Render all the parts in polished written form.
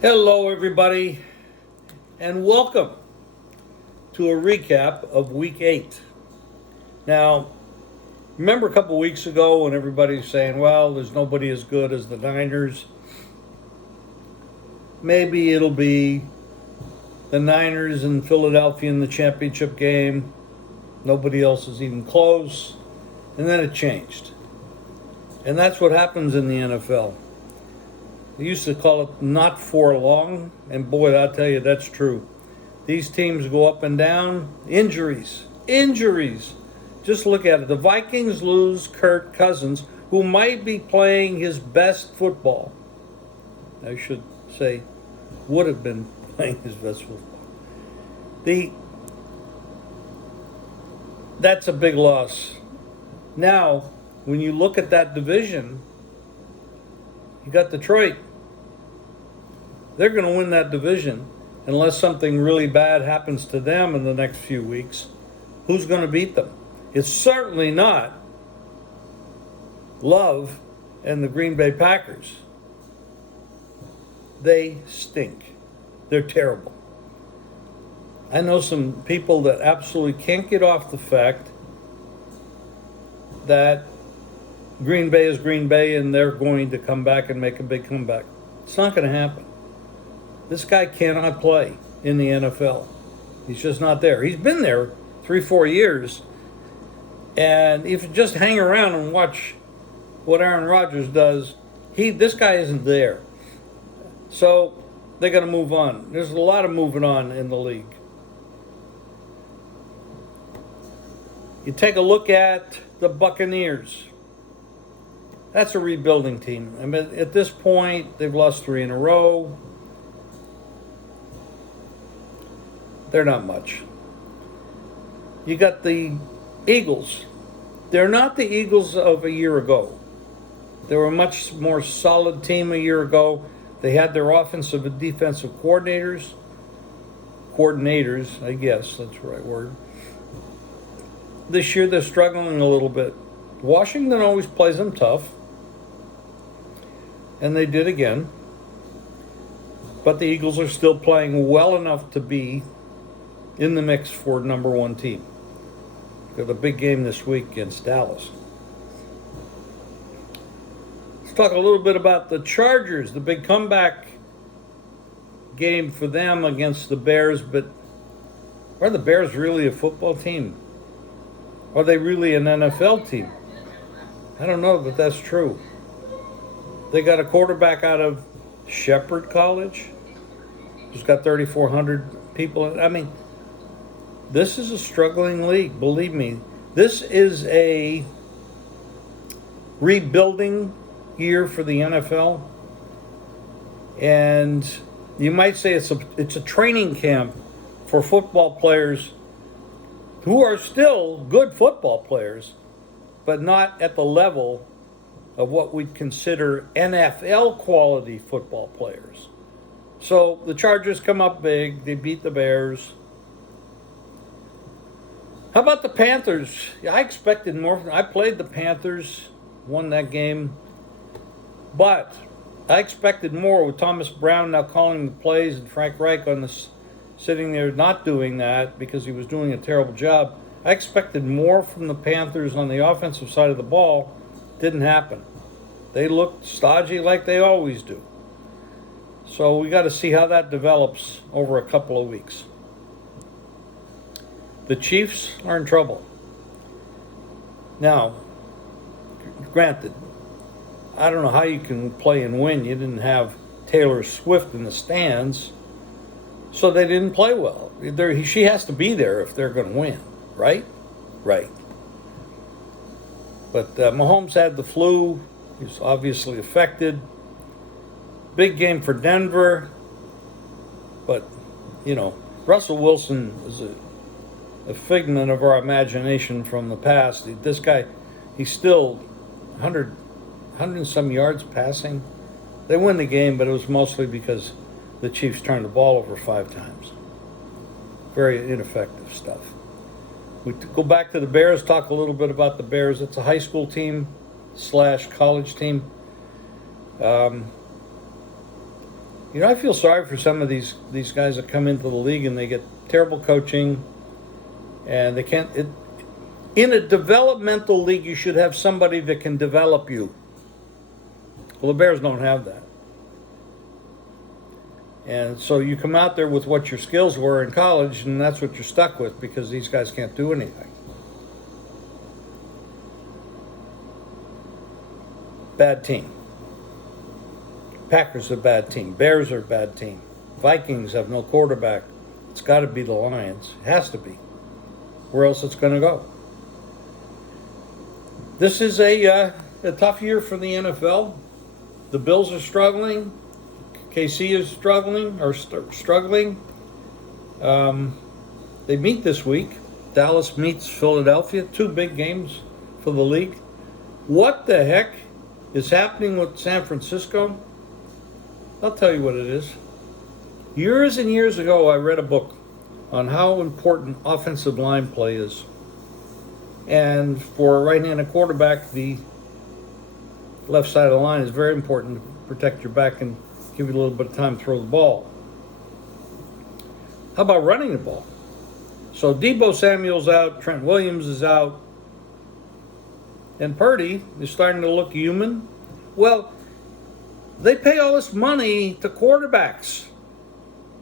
Hello, everybody, and welcome to a recap of Week 8. Now, remember a couple weeks ago when everybody was saying, well, there's nobody as good as the Niners? Maybe it'll be the Niners and Philadelphia in the championship game. Nobody else is even close. And then it changed. And that's what happens in the NFL. They used to call it not for long, and boy, I'll tell you, that's true. These teams go up and down. Injuries. Just look at it. The Vikings lose Kirk Cousins, who might be playing his best football. I should say, would have been playing his best football. That's a big loss. Now, when you look at that division, you got Detroit. They're going to win that division unless something really bad happens to them in the next few weeks. Who's going to beat them? It's certainly not Love and the Green Bay Packers. They stink. They're terrible. I know some people that absolutely can't get off the fact that Green Bay is Green Bay and they're going to come back and make a big comeback. It's not going to happen. This guy cannot play in the NFL. He's just not there. He's been there 3-4 years. And if you just hang around and watch what Aaron Rodgers does, this guy isn't there. So they got to move on. There's a lot of moving on in the league. You take a look at the Buccaneers. That's a rebuilding team. I mean, at this point, they've lost 3 in a row. They're not much. You got the Eagles. They're not the Eagles of a year ago. They were a much more solid team a year ago. They had their offensive and defensive coordinators, I guess that's the right word. This year they're struggling a little bit. Washington always plays them tough, and they did again. But the Eagles are still playing well enough to be in the mix for number 1 team. Got a big game this week against Dallas. Let's talk a little bit about the Chargers, the big comeback game for them against the Bears. But are the Bears really a football team? Are they really an NFL team? I don't know, but that's true. They got a quarterback out of Shepherd College who's got 3,400 people. I mean, this is a struggling league, believe me. This is a rebuilding year for the NFL. And you might say it's a training camp for football players who are still good football players, but not at the level of what we'd consider NFL quality football players. So the Chargers come up big. They beat the Bears. How about the Panthers? I expected more. I played the Panthers, won that game. But I expected more with Thomas Brown now calling the plays and Frank Reich on this, sitting there not doing that because he was doing a terrible job. I expected more from the Panthers on the offensive side of the ball. Didn't happen. They looked stodgy like they always do. So we got to see how that develops over a couple of weeks. The Chiefs are in trouble. Now, granted, I don't know how you can play and win. You didn't have Taylor Swift in the stands, so they didn't play well. She has to be there if they're going to win, right? Right. But Mahomes had the flu. He's obviously affected. Big game for Denver. But, Russell Wilson is a figment of our imagination from the past. This guy, he's still 100 and some yards passing. They win the game, but it was mostly because the Chiefs turned the ball over 5 times. Very ineffective stuff. We go back to the Bears, talk a little bit about the Bears. It's a high school team / college team. You know, I feel sorry for some of these guys that come into the league and they get terrible coaching, and they can't. In a developmental league, you should have somebody that can develop you. Well, the Bears don't have that. And so you come out there with what your skills were in college, and that's what you're stuck with because these guys can't do anything. Bad team. Packers are a bad team. Bears are a bad team. Vikings have no quarterback. It's got to be the Lions. It has to be. Where else it's going to go? This is a tough year for the NFL. The Bills are struggling. KC is struggling. They meet this week. Dallas meets Philadelphia. 2 big games for the league. What the heck is happening with San Francisco? I'll tell you what it is. Years and years ago, I read a book on how important offensive line play is. And for a right-handed quarterback, the left side of the line is very important to protect your back and give you a little bit of time to throw the ball. How about running the ball? So Deebo Samuel's out, Trent Williams is out, and Purdy is starting to look human. Well, they pay all this money to quarterbacks.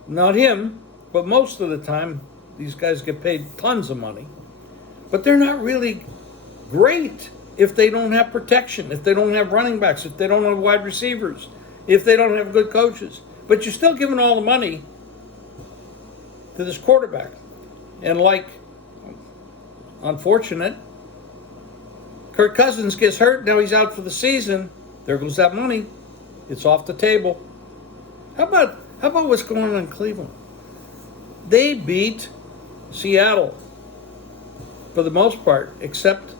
Not him, but most of the time, these guys get paid tons of money. But they're not really great if they don't have protection, if they don't have running backs, if they don't have wide receivers, if they don't have good coaches. But you're still giving all the money to this quarterback. And like, unfortunate, Kirk Cousins gets hurt, now he's out for the season. There goes that money. It's off the table. How about what's going on in Cleveland? They beat Seattle for the most part, except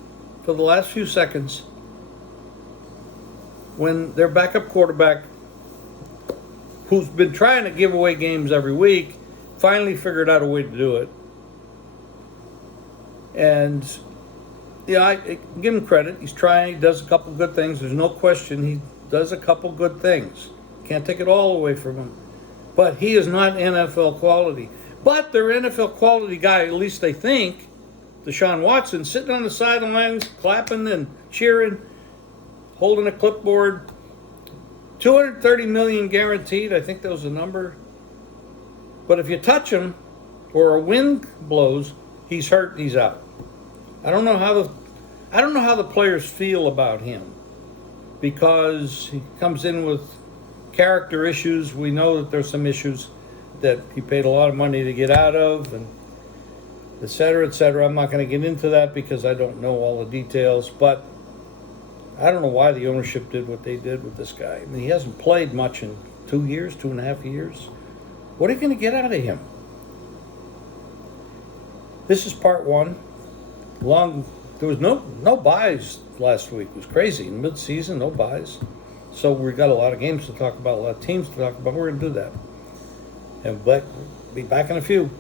for the last few seconds when their backup quarterback, who's been trying to give away games every week, finally figured out a way to do it. And I give him credit. He's trying. He does a couple good things. There's no question he does a couple good things. Can't take it all away from him. But he is not NFL quality. But their NFL quality guy, at least they think, Deshaun Watson, sitting on the sidelines, clapping and cheering, holding a clipboard. $230 million guaranteed. I think that was the number. But if you touch him or a wind blows, he's hurt and he's out. I don't know how the players feel about him, because he comes in with character issues. We know that there's some issues that he paid a lot of money to get out of, and et cetera, et cetera. I'm not going to get into that because I don't know all the details, but I don't know why the ownership did what they did with this guy. I mean, he hasn't played much in 2.5 years. What are you going to get out of him? This is part one. There was no buys last week. It was crazy. In mid-season, no buys. So we've got a lot of games to talk about, a lot of teams to talk about. We're going to do that. But be back in a few.